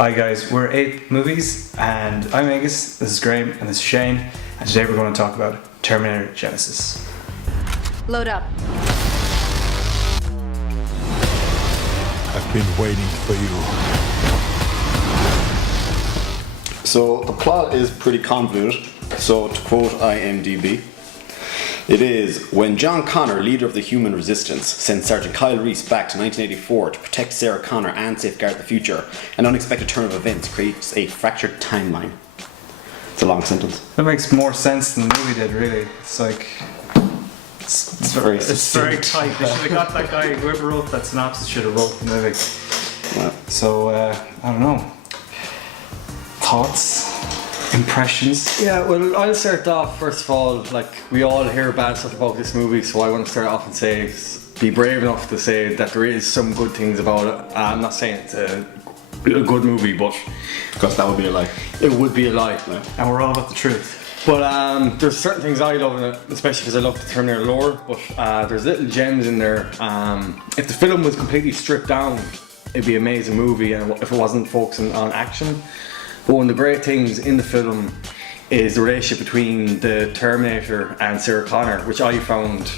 Hi guys, we're APE Movies, and I'm Angus, this is Graham, and this is Shane, and today we're going to talk about Terminator Genisys. Load up. I've been waiting for you. So the plot is pretty convoluted. So to quote IMDb, it is when John Connor, leader of the human resistance, sends Sergeant Kyle Reese back to 1984 to protect Sarah Connor and safeguard the future, an unexpected turn of events creates a fractured timeline. It's a long sentence. That makes more sense than the movie did, really. It's like... It's very tight. They should have got that guy, whoever wrote that synopsis should have wrote the movie. Well, So, I don't know. Thoughts? Impressions? Yeah, well, I'll start off first of all. Like, we all hear bad stuff about this movie, so I want to start off and say, be brave enough to say that there is some good things about it. I'm not saying it's a good movie, but because that would be a lie. it would be a lie. Yeah. And we're all about the truth. But there's certain things I love in it, especially because I love the Terminator lore. But there's little gems in there. If the film was completely stripped down, it'd be an amazing movie, and if it wasn't focusing on action. But one of the great things in the film is the relationship between the Terminator and Sarah Connor, which I found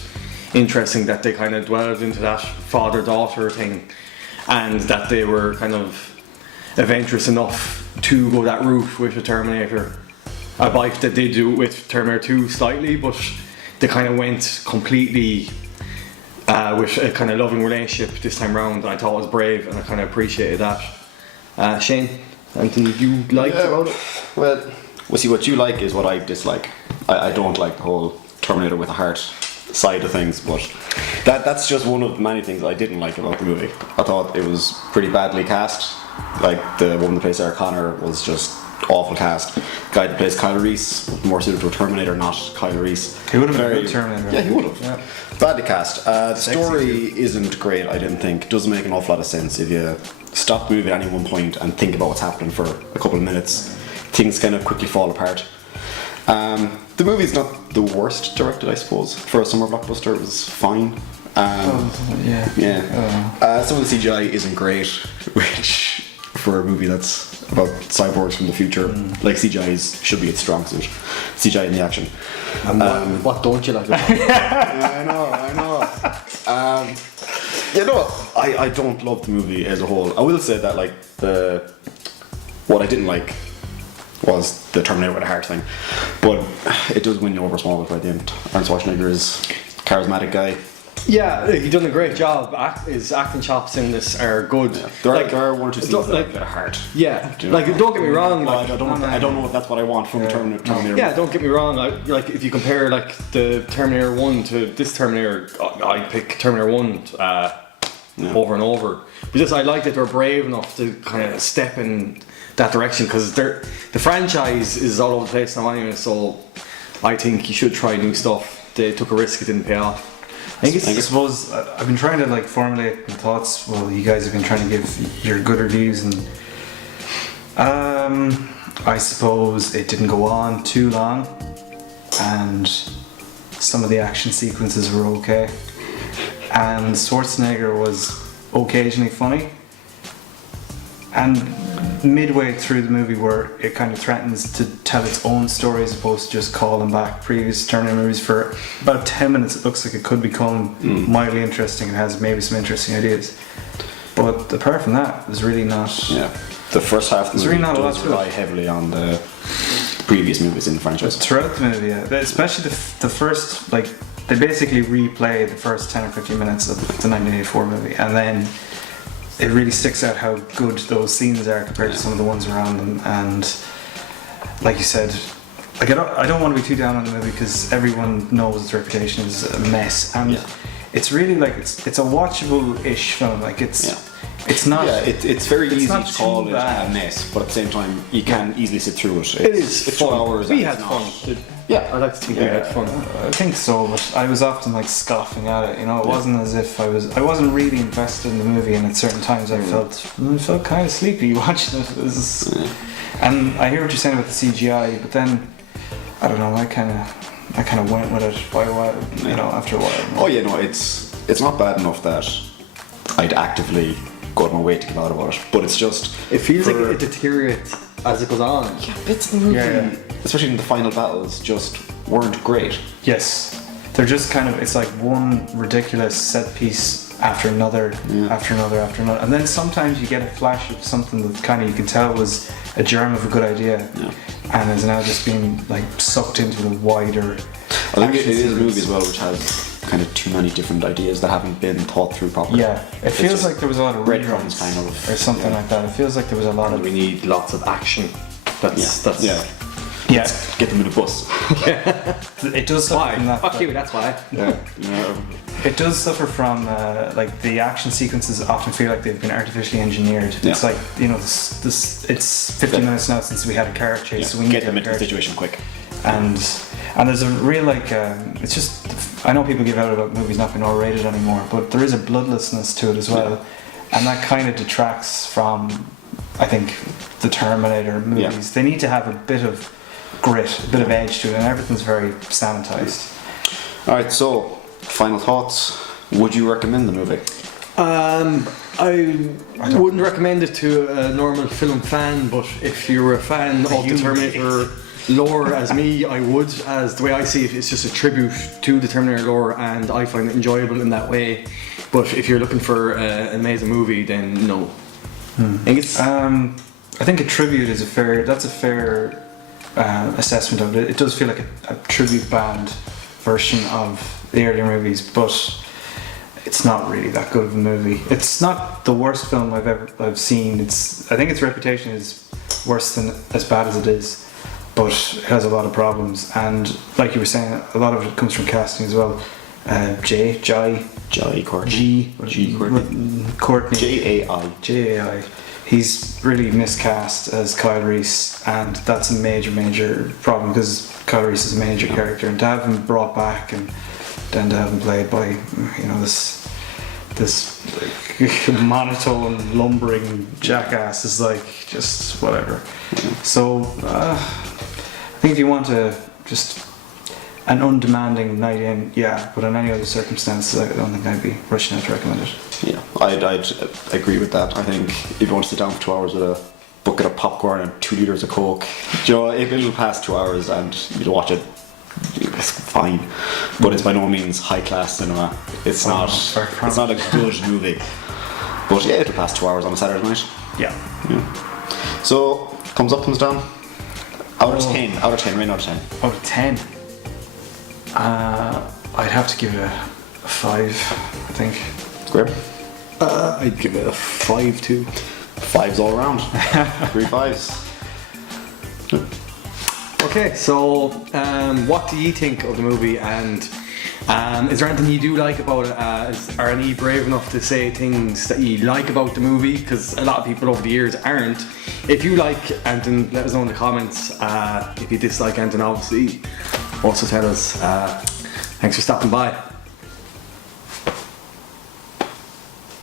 interesting, that they kind of dwelled into that father-daughter thing, and that they were kind of adventurous enough to go that route with the Terminator. I like that they do it with Terminator 2 slightly, but they kind of went completely with a kind of loving relationship this time round, and I thought it was brave, and I kind of appreciated that. Shane, anything you liked about it? Well, see, what you like is what I dislike. I don't like the whole Terminator with a heart side of things, but that's just one of the many things I didn't like about the movie. I thought it was pretty badly cast. Like, the woman that plays Sarah Connor was just awful cast. The guy that plays Kyle Reese, more suited to a Terminator, not Kyle Reese. He would have been a good Terminator. Yeah, he would have. Yeah. Badly cast. The story isn't great, I didn't think. It doesn't make an awful lot of sense if you stop the movie at any one point and think about what's happening for a couple of minutes. Things kind of quickly fall apart. The movie's not the worst directed, I suppose. For a summer blockbuster, it was fine. Some of the CGI isn't great, which for a movie that's about cyborgs from the future, like, CGI should be its strong suit. CGI in the action. And what don't you like about it? Yeah, I know. I don't love the movie as a whole. I will say that, like, what I didn't like was the Terminator with a heart thing, but it does win you over small by the end. Arnold Schwarzenegger is a charismatic guy. Yeah, he done a great job. His acting chops in this are good. Yeah. There are one or two scenes that are hard. Yeah, Do you know? like, don't get me wrong. Well, Like, I don't know if that's what I want from the Terminator. yeah, don't get me wrong. Like, if you compare, like, the Terminator 1 to this Terminator, I pick Terminator 1 over and over. But just, I like that they're brave enough to kind of step in that direction, because the franchise is all over the place now anyway. So I think you should try new stuff. They took a risk; it didn't pay off. I suppose I've been trying to, like, formulate my thoughts. Well, you guys have been trying to give your good reviews, and I suppose it didn't go on too long, and some of the action sequences were okay, and Schwarzenegger was occasionally funny, and midway through the movie, where it kind of threatens to tell its own story as opposed to just calling back previous Terminator movies, for about 10 minutes it looks like it could become mildly interesting and has maybe some interesting ideas. But apart from that, there's really not... Yeah, the first half of the There's movie really not a lot does to it. rely heavily on the previous movies in the franchise. Throughout the movie, yeah. Especially the first, like, they basically replay the first 10 or 15 minutes of the 1984 movie, and then it really sticks out how good those scenes are compared to some of the ones around them. And like you said, like, I don't want to be too down on the movie, because everyone knows its reputation is a mess, and it's really, like, it's a watchable-ish film. Like, it's not. Yeah, it's very easy not to call too it bad. a mess, but at the same time, you can easily sit through it. It is It's fun. 2 hours. We and had it's fun. not- Yeah, I like to think we had fun. I think so, but I was often, like, scoffing at it. You know, it wasn't as if I wasn't really invested in the movie, and at certain times I felt kind of sleepy watching it. And I hear what you're saying about the CGI, but then I don't know. I kind of went with it by a while. You know, after a while. Oh yeah, no, it's not bad enough that I'd actively go out of my way to give out about it. But it's just It feels like it deteriorates as it goes on. yeah, bits of the movie, Yeah. especially in the final battles, just weren't great. Yes, they're just kind of, it's like one ridiculous set piece after another, after another, after another, and then sometimes you get a flash of something that kind of you can tell was a germ of a good idea, and is now just being like sucked into the wider. I think it is a movie as well which has kind of too many different ideas that haven't been thought through properly. Yeah, it It's feels just like there was a lot of breadcrumbs reruns kind of, or something like that. It feels like there was a lot of We need lots of action. That's yeah. yeah. Get them in a bus. It does suffer from that. Fuck you, that's why. Yeah. It does suffer from like the action sequences often feel like they've been artificially engineered. Yeah. It's like, you know, this it's 50 minutes now since we had a car chase, so we need Get to them have a into the car situation quick. and there's a real like it's just, I know people give out about movies not being R-rated anymore, but there is a bloodlessness to it as well, and that kind of detracts from, I think, the Terminator movies. They need to have a bit of grit, a bit of edge to it, and everything's very sanitized. Alright, so final thoughts. Would you recommend the movie? I wouldn't recommend it to a normal film fan, but if you're a fan of the Terminator lore as me, I would. As the way I see it, it's just a tribute to the Terminator lore, and I find it enjoyable in that way. But if you're looking for an amazing movie, then no. I think it's I think a tribute is a fair assessment of it. It does feel like a tribute band version of the earlier movies, but it's not really that good of a movie. It's not the worst film I've seen. I think its reputation is worse than as bad as it is, but it has a lot of problems, and like you were saying, a lot of it comes from casting as well. Courtney J.A.I. He's really miscast as Kyle Reese, and that's a major problem because Kyle Reese is a major character, and to have him brought back and then to have him played by, you know, this like, monotone lumbering jackass is like just whatever. So I think if you want to just an undemanding night in, but in any other circumstances I don't think I'd be rushing out to recommend it. Yeah, I'd agree with that. I think if you want to sit down for 2 hours with a bucket of popcorn and 2 litres of Coke, you know, it'll pass 2 hours and you'll watch it, it's fine. But it's by no means high class cinema. It's not a good movie. But yeah, it'll pass 2 hours on a Saturday night. Yeah. So, thumbs up, thumbs down? Out of 10, rain out of 10. Out of 10, I'd have to give it a 5, I think. Square? I'd give it a 5 too. 5s all around. 3 5s. Okay, so what do you think of the movie, and is there anything you do like about it? Are any brave enough to say things that you like about the movie? Because a lot of people over the years aren't. If you like Anton, let us know in the comments. If you dislike Anton, obviously, also tell us. Thanks for stopping by.